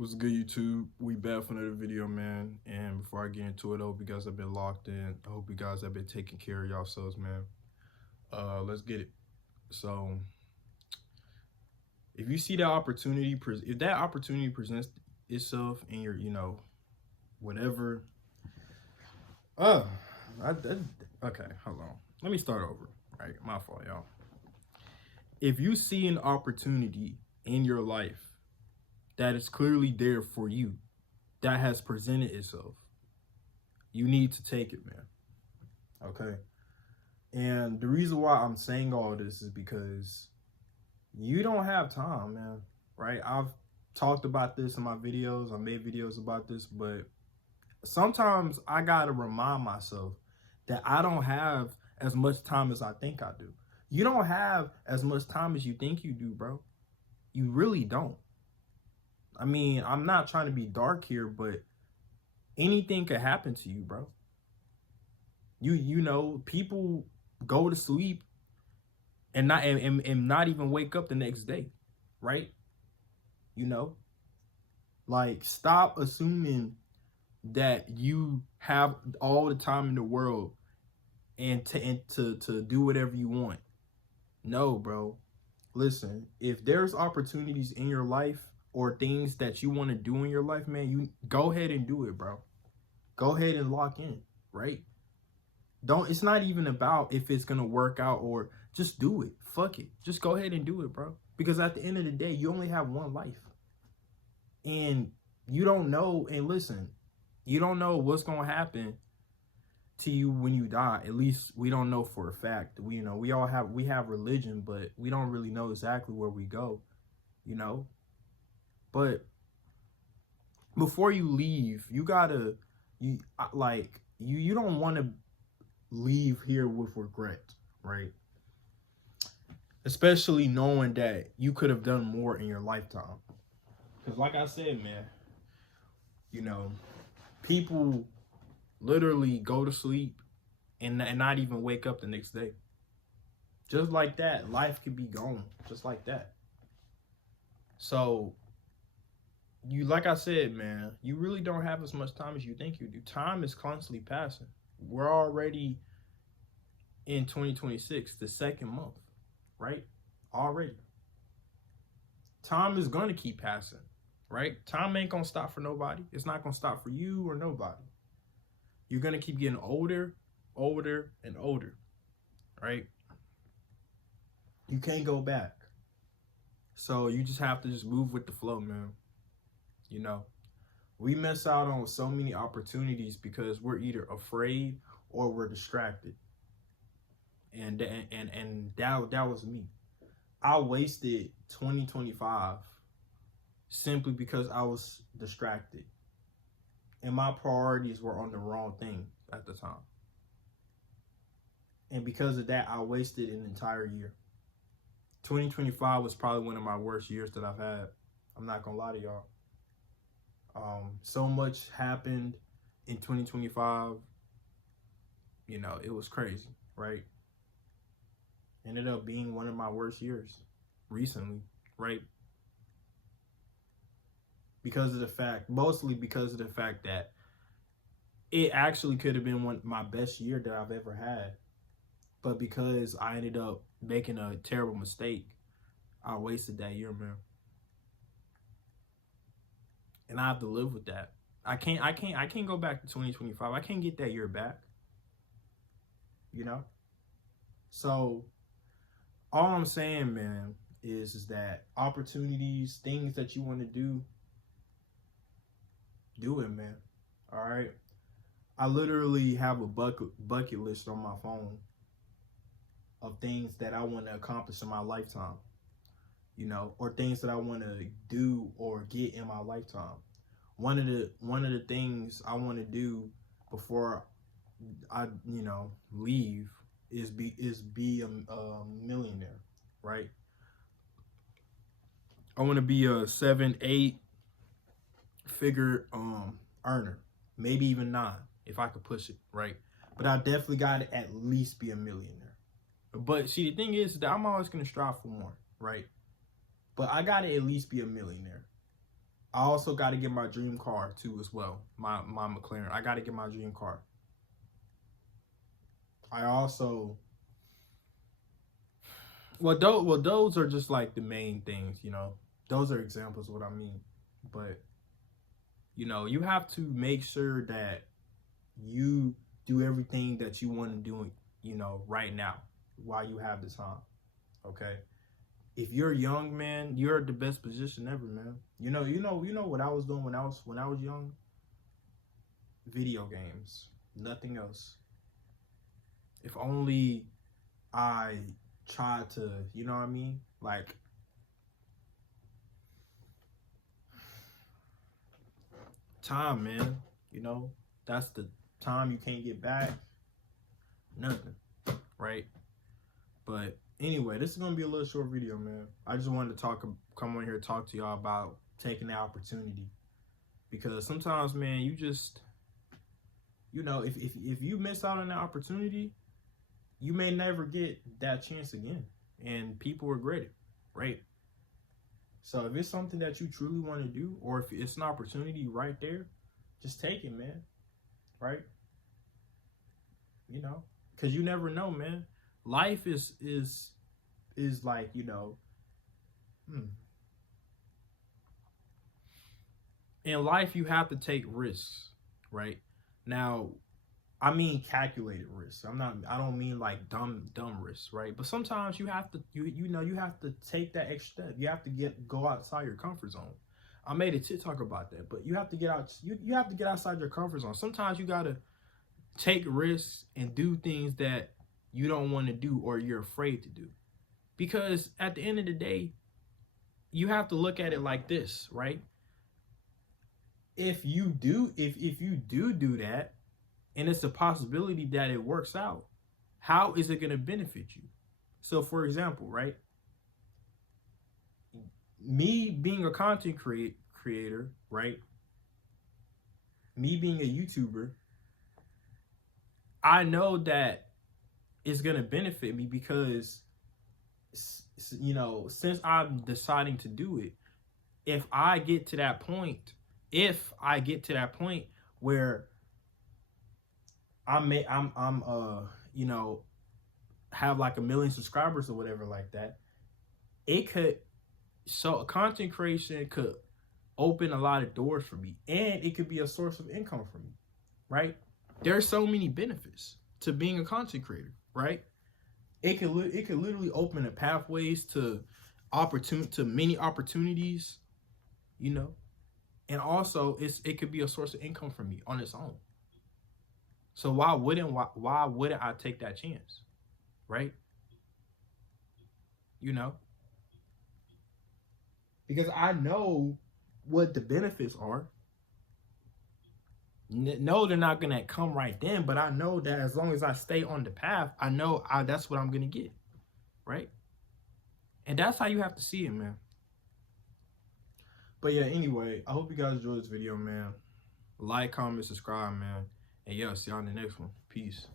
What's good, YouTube? We back for another video, man. And before I get into it, I hope you guys have been locked in. I hope you guys have been taking care of yourselves, man. Let's get it. So, if you see that opportunity, if that opportunity presents itself in your, whatever. Uh, okay, hold on. Let me start over. Right, my fault, y'all. If you see an opportunity in your life that is clearly there for you, that has presented itself, you need to take it, man. Okay. And the reason why I'm saying all this is because you don't have time, man. Right? I've talked about this in my videos. I made videos about this, but sometimes I gotta remind myself that I don't have as much time as I think I do. You don't have as much time as you think you do, bro. You really don't. I mean, I'm not trying to be dark here, but anything could happen to you, bro. People go to sleep and not even wake up the next day, right? You know, like stop assuming that you have all the time in the world and to do whatever you want. No, bro. Listen, if there's opportunities in your life or things that you want to do in your life, man, you go ahead and do it, bro. Go ahead and lock in, right? It's not even about if it's gonna work out or just do it. Fuck it. Just go ahead and do it, bro. Because at the end of the day, you only have one life. And you don't know, and listen, you don't know what's gonna happen to you when you die. At least we don't know for a fact. We have religion, but we don't really know exactly where we go, you know? But before you leave, you gotta you don't want to leave here with regret, right? Especially knowing that you could have done more in your lifetime. Because like I said, man, you know, people literally go to sleep and not even wake up the next day. Just like that, life could be gone, just like that. So, like I said, man, you really don't have as much time as you think you do. Time is constantly passing. We're already in 2026, the second month, right? Already. Time is going to keep passing, right? Time ain't going to stop for nobody. It's not going to stop for you or nobody. You're going to keep getting older, older, and older, right? You can't go back. So you just have to just move with the flow, man. You know, we miss out on so many opportunities because we're either afraid or we're distracted. And that was me. I wasted 2025 simply because I was distracted. And my priorities were on the wrong thing at the time. And because of that, I wasted an entire year. 2025 was probably one of my worst years that I've had. I'm not gonna lie to y'all. So much happened in 2025. You know, it was crazy, right? Ended up being one of my worst years recently, right? Mostly because of the fact that it actually could have been my best year that I've ever had. But because I ended up making a terrible mistake, I wasted that year, man. And I have to live with that. I can't go back to 2025. I can't get that year back. You know? So all I'm saying, man, is that opportunities, things that you want to do it, man. All right? I literally have a bucket list on my phone of things that I want to accomplish in my lifetime, you know, or things that I want to do or get in my lifetime. One of the things I want to do before I, leave is be a millionaire, right? I want to be a 7-8 figure earner, maybe even 9 if I could push it, right? But I definitely got to at least be a millionaire. But see, the thing is that I'm always going to strive for more, right? But I got to at least be a millionaire. I also got to get my dream car too as well. My McLaren. I got to get my dream car. I also, those are just like the main things, you know. Those are examples of what I mean. But you know, you have to make sure that you do everything that you want to do, you know, right now while you have the time. Okay. If you're young, man, you're at the best position ever, man. You know what I was doing when I was young? Video games. Nothing else. If only I tried to, you know what I mean? Like, time, man. You know, that's the time you can't get back. Nothing. Right? But anyway, this is gonna be a little short video, man. I just wanted to come on here and talk to y'all about taking the opportunity, because sometimes, man, you just, you know, if you miss out on the opportunity, you may never get that chance again, and people regret it, right? So if it's something that you truly want to do, or if it's an opportunity right there, just take it, man. Right? You know, because you never know, man. Life is like, you know, in life you have to take risks, right? Now, I mean calculated risks. I don't mean like dumb risks, right? But sometimes you have to you have to take that extra step. You have to go outside your comfort zone. I made a TikTok about that, but you have to get out you have to get outside your comfort zone. Sometimes you got to take risks and do things that you don't want to do or you're afraid to do. Because at the end of the day, you have to look at it like this, right? If you do that, and it's a possibility that it works out, how is it going to benefit you? So for example, right? Me being a content creator, right? Me being a YouTuber, I know that it's going to benefit me because, you know, since I'm deciding to do it, if I get to that point where I'm you know, have like 1 million subscribers or whatever like that, content creation could open a lot of doors for me, and it could be a source of income for me, right? There's so many benefits to being a content creator, right? It could literally open the pathways to many opportunities, you know, and also it could be a source of income for me on its own. So why wouldn't I take that chance, right? You know, because I know what the benefits are. No, they're not gonna come right then, but I know that as long as I stay on the path, I know that's what I'm gonna get, right? And that's how you have to see it, man. But yeah, anyway, I hope you guys enjoyed this video, man. Like, comment, subscribe, man. And yeah, see y'all in the next one. Peace.